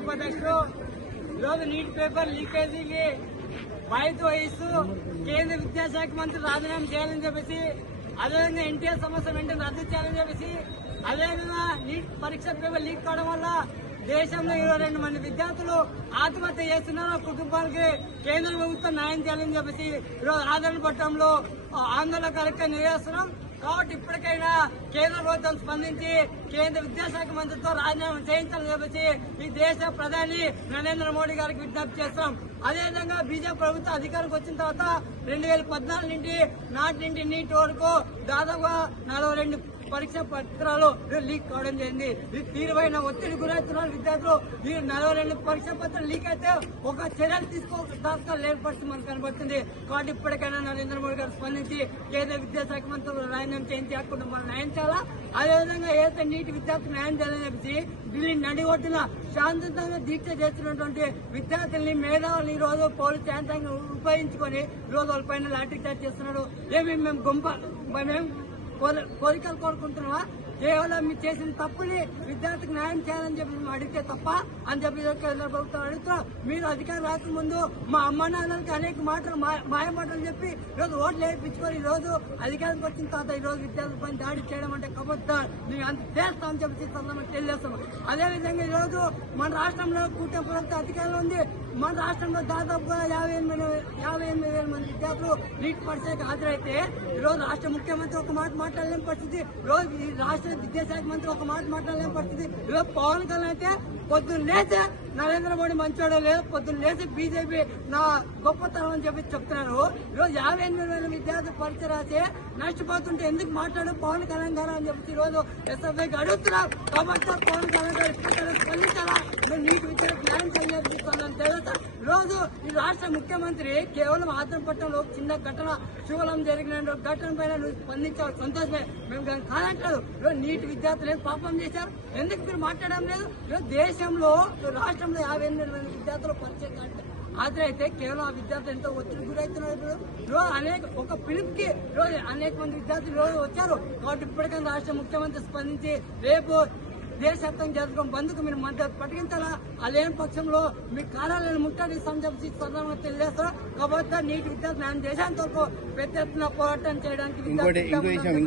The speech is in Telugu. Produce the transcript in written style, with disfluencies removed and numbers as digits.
ఉపాధ్యక్షుడు ఈరోజు నీట్ పేపర్ లీకేజీకి బాధ్యత వహిస్తూ కేంద్ర విద్యాశాఖ మంత్రి రాజీనామా చేయాలని చెప్పేసి, అదేవిధంగా ఎన్టీఆర్ సమస్య వెంటనే రద్దు చేయాలని చెప్పేసి, అదేవిధంగా నీట్ పరీక్ష పేపర్ లీక్ కావడం వల్ల దేశంలో 22 మంది విద్యార్థులు ఆత్మహత్య చేస్తున్నారు. కుటుంబాలకి కేంద్ర ప్రభుత్వం న్యాయం చేయాలని చెప్పేసి ఈరోజు ఆదరణ పట్టణంలో ఆందోళన కార్యక్రమం నిర్వహిస్తున్నాం. కాబట్టి ఇప్పటికైనా కేంద్ర ప్రభుత్వం స్పందించి కేంద్ర విద్యాశాఖ మంత్రితో రాజీనామా చేయించాలని చెప్పేసి ఈ దేశ ప్రధాని నరేంద్ర మోడీ గారికి విజ్ఞప్తి చేస్తాం. అదేవిధంగా బీజేపీ ప్రభుత్వం అధికారంకి వచ్చిన తర్వాత 2014 నుండి నాటి నుండి నీటి వరకు దాదాపుగా 42 పరీక్ష పత్రాలు లీక్ కావడం జరిగింది. ఇది తీవ్రమైన ఒత్తిడి గురవుతున్నారు విద్యార్థులు. ఈ 42 పరీక్ష పత్రాలు లీక్ అయితే ఒక చర్యలు తీసుకోవడానికి లేని పరిస్థితి మనకు కనబడుతుంది. కాబట్టి ఇప్పటికైనా నరేంద్ర మోడీ గారు స్పందించి కేంద్ర విద్యాశాఖ మంత్రులు రాజీనామా చేయించి కుటుంబాలు న్యాయం చేయాలా. అదేవిధంగా ఏదైతే నీటి విద్యార్థులు న్యాయం చేయాలని చెప్పి ఢిల్లీ నడిగొట్టిన శాంతియుతంగా దీక్ష చేస్తున్నటువంటి విద్యార్థుల్ని మేధావులు ఈ రోజు పోలీసు యంత్రాంగం ఉపయోగించుకొని ఈ రోజు వాళ్ళ పైన లాఠీ చార్జ్ చేస్తున్నాడు. మేము కోరికలు కోరుకుంటున్నావా? కేవలం మీరు చేసిన తప్పుని విద్యార్థికి న్యాయం చేయాలని చెప్పి మేము అడిగితే తప్ప అని చెప్పి కేంద్ర ప్రభుత్వం అడుగుతున్నాం. మీరు అధికారం రాకముందు మా అమ్మ నాన్నలకి అనేక మాటలు మాయ మాటలు చెప్పి ఈరోజు ఓట్లు వేయించుకొని ఈ రోజు అధికారానికి వచ్చిన తర్వాత ఈ రోజు విద్యార్థుల పైన దాడి చేయడం అంటే కబద్దాం, మేము అంత చేస్తామని చెప్పి తెలియజేస్తున్నాం. అదేవిధంగా ఈ రోజు మన రాష్ట్రంలో కూటమి ప్రభుత్వం అధికారంలో ఉంది. మన రాష్ట్రంలో దాదాపుగా 58,000 మంది విద్యార్థులు నీట్ పరీక్షకు హాజరైతే ఈరోజు రాష్ట్ర ముఖ్యమంత్రి ఒక మాట మాట్లాడలేని పరిస్థితి, ఈరోజు ఈ రాష్ట్ర విద్యాశాఖ మంత్రి ఒక మాట మాట్లాడలేని పరిస్థితి. ఈరోజు పవన్ కళ్యాణ్ అయితే పొద్దున్న లేచే నరేంద్ర మోడీ మంచోడో లేదు, పొద్దున్న లేచి బీజేపీ నా గొప్పతనం అని చెప్పి చెప్తున్నారు. ఈరోజు 58,000 విద్యార్థులు పరీక్ష రాసి నష్టపోతుంటే ఎందుకు మాట్లాడు పవన్ కళ్యాణ్ గారు అని చెప్పి ఈరోజు ఎస్ఎఫ్ఐకి అడుగుతున్నాం. కాబట్టి పవన్ కళ్యాణ్ గారు ఇప్పటికైనా స్పందించాలా, నీటి విద్యార్థి న్యాయం చేయాలని తెలుసా. రోజు ఈ రాష్ట్ర ముఖ్యమంత్రి కేవలం ఆత్మపట్నంలో చిన్న ఘటన శివలం జరిగిన ఘటన పైన నువ్వు స్పందించాలి, సంతోషమే, మేము దాన్ని కాదంటారు. నీటి విద్యార్థులు ఏం పాపం చేశారు, ఎందుకు మీరు మాట్లాడడం లేదు? దేశంలో రాష్ట్రంలో 58,000 విద్యార్థులు పరిచయం హాజరైతే కేవలం ఆ విద్యార్థులు ఎంతో ఒత్తిడి గురవుతున్నారు. రోజు ఒక పిలుపుకి రోజు అనేక మంది విద్యార్థులు రోజు వచ్చారు. కాబట్టి ఇప్పటికైనా రాష్ట్ర ముఖ్యమంత్రి స్పందించి రేపు దేశవ్యాప్తంగా జరుగుతున్న బంద్కు మీరు మద్దతు ప్రకటించాలా. అలేని పక్షంలో మీ కార్యాలయాన్ని ముట్టడిస్తామని చెప్పి సందర్భంగా తెలియజేస్తారు. కాబట్టి నీటి విద్యార్థులు న్యాయం చేసేంత వరకు పెద్ద ఎత్తున పోరాటం చేయడానికి